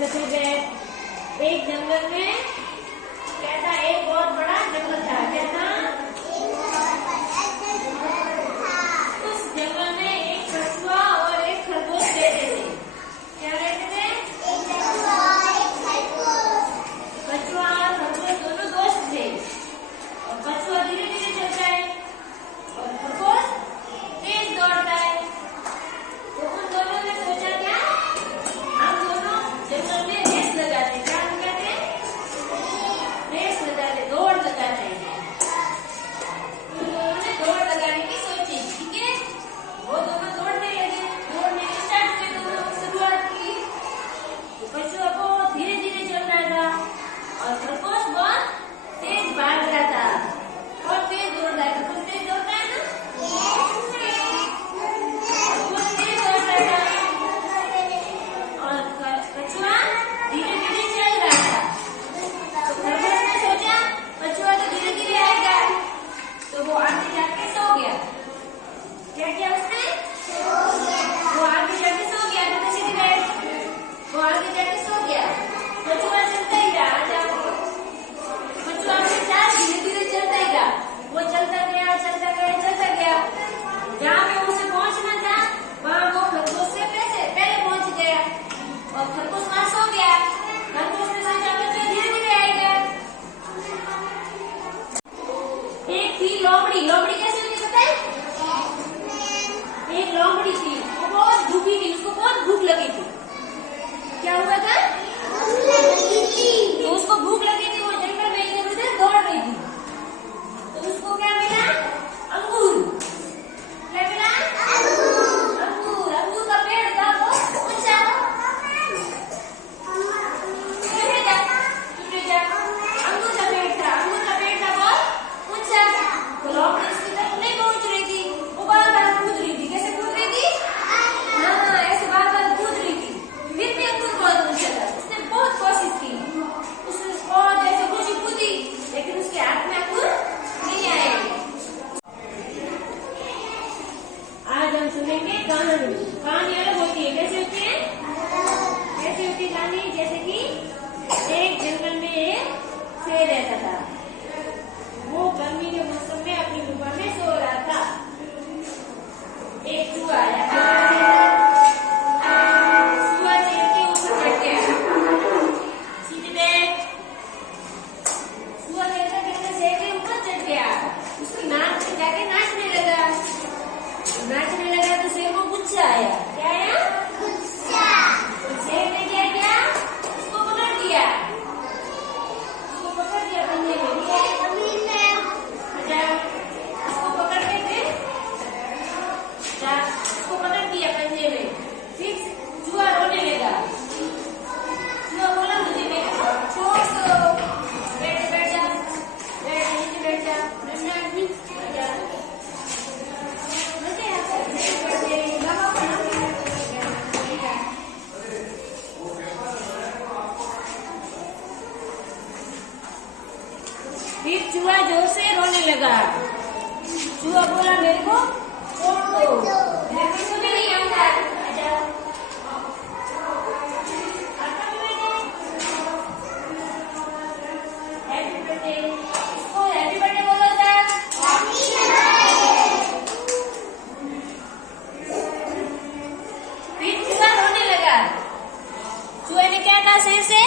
बचे गए। एक जंगल में क्या था, एक बहुत बड़ा जंगल था। क्या था? उस जंगल में एक कछुआ और एक खरगोश रहते थे। क्या रहते थे? कछुआ और खरगोश दोनों दोस्त थे। और कछुआ धीरे धीरे चलता है और खरगोश तेज दौड़ता है। तो उन दोनों ने सोचा क्या, हम दोनों जंगल में रेस लगाते। क्या लगाते? रेस लगाते, दौड़ लगाते। उन दोनों ने दौड़ लगाने की सोची। ठीक है, वो दोनों दौड़ने लगे, दौड़ने स्टार्ट किए, दोनों शुरुआत की। तो कछुआ को धीरे धीरे चल रहा था और खरगोश बहुत तेज भाग रहा था और तेज दौड़ रहा था। कुछ तेज दौड़ता है ना, कुछ तेज दौड़ता था और कछुआ धीरे धीरे चल रहा था। तो खरगोश ने सोचा कछुआ तो धीरे धीरे आएगा, तो वो आगे जाके सो गया। क्या किया उसने? वो आगे जाके सो गया। तो सीधी बैठ, वो आगे जाके सो गया। कछुआ चलता ही रहा। कछुआ अपने साथ धीरे धीरे चलता ही रहा। वो चलता गया, चलता गया, चलता गया। जहाँ पे उसे पहुंचना था वहाँ वो खरगोश से पहले पहुंच गया और खरगोश वहाँ सो गया। खरगोश ने सोचा कछुआ धीरे धीरे आएगा। एक थी लोमड़ी। लोमड़ी कैसे होती पता है? एक लोमड़ी थी, वो बहुत भूखी थी, उसको बहुत भूख लगी थी। क्या हुआ था? तो उसको भूख लगी थी, वो जंगल में इधर उधर दौड़ रही थी। तो उसको क्या मिला? अंगूर। क्या मिला? अंगूर। अंगूर का पेड़ था बहुत ऊंचा। अंगूर का पेड़ था, अंगूर का पेड़ था बहुत ऊंचा। तो लोमड़ी उसकी तरफ नहीं पहुंच रही थी, वो बार बार कूद रही थी। कैसे कूद रही थी? हाँ, ऐसे बार बार कूद रही थी। फिर भी अंगूर बहुत ऊंचा था। उसने बहुत कोशिश की, उसने बहुत ऐसे खुशी कूदी, लेकिन उसके हाथ में अंगूर नहीं आए। आज हम सुनेंगे कहानी। कहानी अलग होती है। कैसे होती है? कैसे होती है कहानी? जैसे कि एक जंगल में एक शेर रहता था। वो गर्मी के मौसम में अपनी गुफा में सो रहा था। एक चूहा आया। चूहा शेर के ऊपर बैठ गया। सीधे बैठ। चूहा कहता कहता शेर के ऊपर चढ़ गया। उसकी नाक से जाके नाचने लगा। नाचने लगा तो शेर को गुस्सा आया। क्या आया? गुस्सा। तो शेर ने क्या किया? उसको पकड़ दिया। उसको पकड़ दिया पंजे में। उसको पकड़ के फिर उसको पकड़ दिया पंजे में। फिर चूहा रोने लगा। चूहा बोला मुझे छोड़ दो। बैठ बैठ जा, बैठ नीचे बैठ जा, बैठ जा। फिर चूहा जोर से रोने लगा। चूहा बोला मेरे को छोड़ दो, मेरे को इसमें नहीं आता। हैप्पी बर्थडे, इसको हैप्पी बर्थडे बोलो था। फिर चूहा रोने लगा। चूहे ने क्या कहा शेर से?